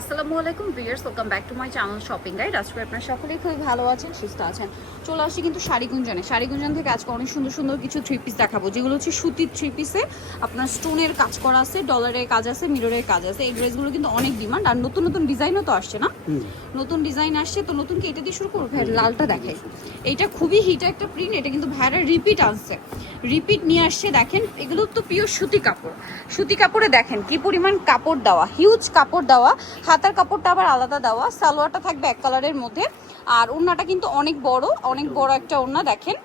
আসসালামু আলাইকুম viewers welcome back to my channel shopping guide আজকে আপনারা সকলেই খুবই ভালো আছেন সুস্থ আছেন। চলে আসছি কিন্তু শাড়িগুঞ্জনে। শাড়িগুঞ্জন থেকে আজকে অনেক সুন্দর সুন্দর কিছু থ্রি পিস দেখাবো যেগুলো হচ্ছে সুতির থ্রি পিসে আপনার স্টোনের কাজ করা আছে ডলারের কাজ আছে মিররের কাজ আছে। এই ড্রেসগুলো কিন্তু অনেক ডিমান্ড আর নতুন নতুন ডিজাইনও তো আসছে না? নতুন ডিজাইন আসছে তো নতুন কি এটা দিয়ে শুরু করব? ভাইয়ের লালটা দেখাই। এইটা খুবই হিট একটা প্রিন্ট এটা কিন্তু ভাইয়ারা রিপিট আসছে রিপিট নিয়ে আসছে দেখেন এগুলো তো পিওর সুতি কাপড়। সুতি কাপড়ে দেখেন কি পরিমাণ কাপড় দেওয়া হিউজ কাপড় দেওয়া হাতার কাপড়টা আবার আলাদা দেওয়া, সালোয়ারটা থাকবে এক কালারের মধ্যে। আর ওড়নাটা কিন্তু অনেক বড় অনেক বড় একটা ওড়না, দেখেন।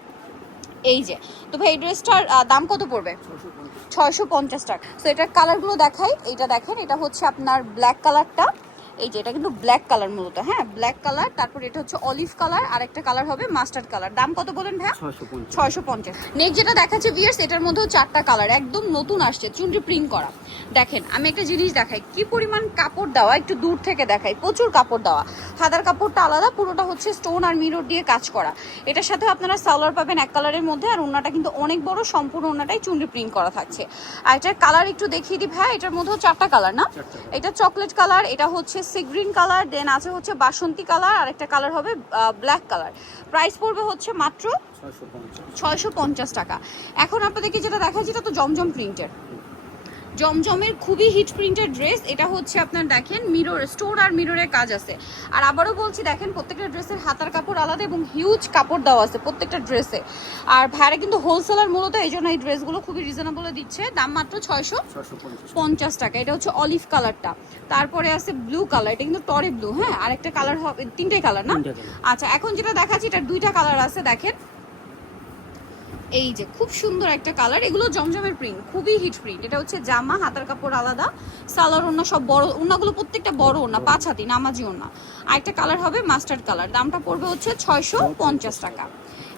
এই যে, তো ভাই, এই ড্রেসটার দাম কত পড়বে? ছয়শো পঞ্চাশ টাকা। তো এটার কালারগুলো দেখাই এটা দেখেন, এটা হচ্ছে আপনার ব্ল্যাক কালারটা এই যে এটা কিন্তু ব্ল্যাক কালার মূলত হ্যাঁ? ব্ল্যাক কালার তারপর এটা হচ্ছে অলিভ কালার আর একটা কালার হবে মাস্টার্ড কালার দাম কত বলেন ভাই ছয়শো পঞ্চাশ। নেক্সট যেটা দেখাচ্ছে ভিয়ার্স এটার মধ্যেও চারটা কালার একদম নতুন আসছে চুনরি প্রিন্ট করা। দেখেন আমি একটা জিনিস দেখাই কি পরিমাণ কাপড় দেওয়া একটু দূর থেকে দেখাই প্রচুর কাপড় দেওয়া। হাতার কাপড়টা আলাদা পুরোটা হচ্ছে স্টোন আর মিরর দিয়ে কাজ করা। এটার সাথে আপনারা সালোয়ার পাবেন এক কালারের মধ্যে আর ওনাটা কিন্তু অনেক বড় সম্পূর্ণ ওনাটাই চুনরি প্রিন্ট করা থাকছে। আর এটার কালার একটু দেখিয়ে দিই ভাই এটার মধ্যেও চারটা কালার না? এটা চকলেট কালার এটা হচ্ছে সি গ্রিন কালার দেন আছে হচ্ছে বাসন্তী কালার আর একটা কালার হবে ব্ল্যাক কালার। প্রাইস পড়বে হচ্ছে মাত্র ছয়শো পঞ্চাশ। টাকা। এখন আপনাদেরকে যেটা দেখাচ্ছি যেটা তো জমজম প্রিন্টের। জমজমের খুবই হিট প্রিন্টের ড্রেস এটা হচ্ছে আপনার দেখেন মিরর স্টোর আর মিররের কাজ আছে। আর আবারও বলছি দেখেন প্রত্যেকটা ড্রেসের হাতার কাপড় আলাদা এবং হিউজ কাপড় দেওয়া আছে প্রত্যেকটা ড্রেসে আর ভাড়া কিন্তু হোলসেলার মূলত এই জন্য এই ড্রেসগুলো খুবই রিজনেবলে দিচ্ছে। দাম মাত্র ছয়শো পঞ্চাশ টাকা। এটা হচ্ছে অলিভ কালারটা তারপরে আছে ব্লু কালার এটা কিন্তু টরে ব্লু হ্যাঁ? আরেকটা কালার হবে তিনটে কালার না? আচ্ছা এখন যেটা দেখাচ্ছি এটা দুইটা কালার আছে দেখেন। এই যে খুব সুন্দর একটা কালার এগুলো জমজমের প্রিন্ট খুবই হিট প্রিন্ট এটা হচ্ছে জামা, হাতার কাপড় আলাদা, সালোয়ার ওড়না সব বড়, ওড়নাগুলো প্রত্যেকটা বড় ওড়না, পাঁচ হাতি, নামাজি ওড়না। আর একটা কালার হবে মাস্টার্ড কালার দামটা পড়বে হচ্ছে ছয়শো পঞ্চাশ টাকা।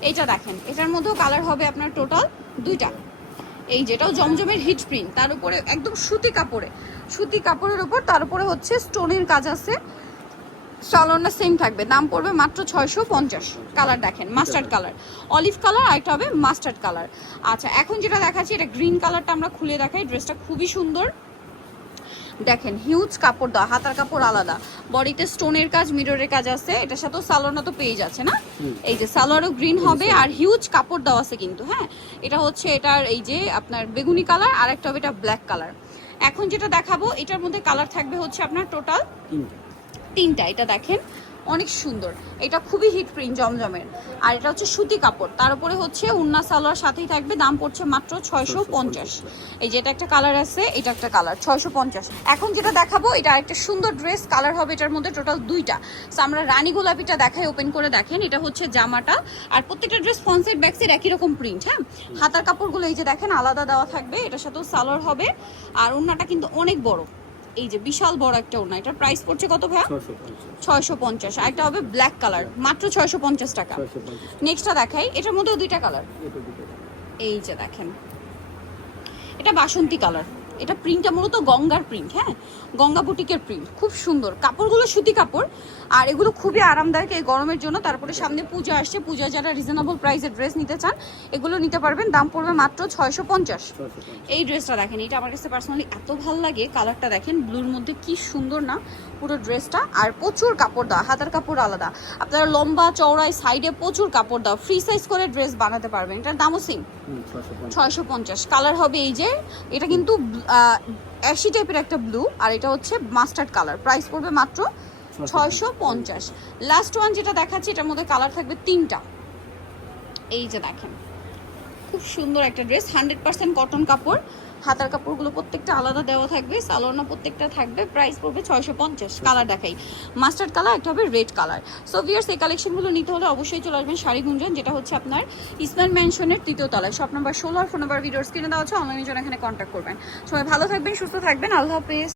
এইটা দেখেন, এটার মধ্যেও কালার হবে আপনার টোটাল দুইটা। এই যেটাও জমজমের হিট প্রিন্ট তার উপরে একদম সুতি কাপড়ে, সুতি কাপড়ের উপর, তার উপরে হচ্ছে স্টোনের কাজ আছে। সালোয়ারটা সেম থাকবে। দাম পড়বে মাত্র ছয়শো পঞ্চাশ। কালার দেখেন মাস্টার্ড কালার অলিভ কালার আর একটা হবে মাস্টার্ড কালার আচ্ছা এখন যেটা দেখাচ্ছি এটা গ্রিন কালারটা আমরা খুলে দেখাই। ড্রেসটা খুবই সুন্দর। দেখেন হিউজ কাপড় দেওয়া হাতার কাপড় আলাদা। বডিতে স্টোনের কাজ মিররের কাজ আছে। এটার সাথেও সালোয়ার তো পেয়ে যাচ্ছে না? এই যে সালোয়ারও গ্রিন হবে আর হিউজ কাপড় দেওয়া আছে কিন্তু হ্যাঁ? এটা হচ্ছে এটার এই যে আপনার বেগুনি কালার আর একটা হবে এটা ব্ল্যাক কালার এখন যেটা দেখাবো এটার মধ্যে কালার থাকবে হচ্ছে আপনার টোটাল তিনটা। এটা দেখেন অনেক সুন্দর। এটা খুবই হিট প্রিন্ট জমজমের। আর এটা হচ্ছে সুতি কাপড়। তার উপরে হচ্ছে উন্না সালোয়ার সাথেই থাকবে দাম পড়ছে মাত্র ছয়শো পঞ্চাশ এই যে এটা একটা কালার আছে এটা একটা কালার ছয়শো পঞ্চাশ। এখন যেটা দেখাবো এটা একটা সুন্দর ড্রেস কালার হবে এটার মধ্যে টোটাল দুইটা। So, আমরা রানী গোলাপিটা দেখাই ওপেন করে দেখেন এটা হচ্ছে জামাটা। আর প্রত্যেকটা ড্রেস ব্যাক সাইড একই রকম প্রিন্ট হ্যাঁ? হাতার কাপড়গুলো এই যে দেখেন আলাদা দেওয়া থাকবে এটার সাথেও সালোয়ার হবে। আর ওড়নাটা কিন্তু অনেক বড়। এই যে বিশাল বড় একটা ওনা এটার প্রাইস পড়ছে কত ভাই ছয়শো পঞ্চাশ। আর একটা হবে ব্ল্যাক কালার মাত্র ছয়শো পঞ্চাশ টাকা। নেক্সটটা দেখাই এটার মধ্যেও দুইটা কালার এই যে দেখেন এটা বাসন্তী কালার এটা প্রিন্টটা মূলত গঙ্গার প্রিন্ট হ্যাঁ? গঙ্গা বুটিকের প্রিন্ট খুব সুন্দর। কাপড়গুলো সুতি কাপড় আর এগুলো খুবই আরামদায়ক এই গরমের জন্য। তারপরে সামনে পূজা আসছে পূজা যারা রিজনেবল প্রাইসের ড্রেস নিতে চান এগুলো নিতে পারবেন। দাম পড়বে মাত্র ছয়শো পঞ্চাশ। এই ড্রেসটা দেখেন এটা আমার কাছে পার্সোনালি এত ভালো লাগে কালারটা দেখেন ব্লুর মধ্যে কি সুন্দর না পুরো ড্রেসটা আর প্রচুর কাপড় দেওয়া হাতার কাপড় আলাদা। আপনারা লম্বা চওড়াই সাইডে প্রচুর কাপড় দেওয়া ফ্রি সাইজ করে ড্রেস বানাতে পারবেন। এটার দামও সেম ছয়শো পঞ্চাশ। কালার হবে এই যে এটা কিন্তু অ্যাশি টাইপের একটা ব্লু আর এটা হচ্ছে মাস্টার্ড কালার প্রাইস পড়বে মাত্র ছয়শো পঞ্চাশ। লাস্ট ওয়ান যেটা দেখাচ্ছি এটার মধ্যে কালার থাকবে তিনটা। এই যে দেখেন খুব সুন্দর একটা ড্রেস হান্ড্রেড পার্সেন্ট কটন কাপড়। হাতার কাপড়গুলো প্রত্যেকটা আলাদা দেওয়া থাকবে সালোনা প্রত্যেকটা থাকবে প্রাইস পড়বে ছয়শো পঞ্চাশ কালার দেখাই। মাস্টার্ড কালার একটা হবে রেড কালার সো ভিয়ার্স এই কালেকশনগুলো নিতে হলে অবশ্যই চলে আসবেন শাড়ি গুঞ্জন, যেটা হচ্ছে আপনার ইসমান ম্যানশনের তৃতীয় তলায়। সব নাম্বার ষোলো আর ফোন নাম্বার ভিডিওর স্ক্রিনে দেওয়া আছে অনলাইনের জন্য এখানে কন্ট্যাক্ট করবেন। সবাই ভালো থাকবেন, সুস্থ থাকবেন, আল্লাহ হাফেজ।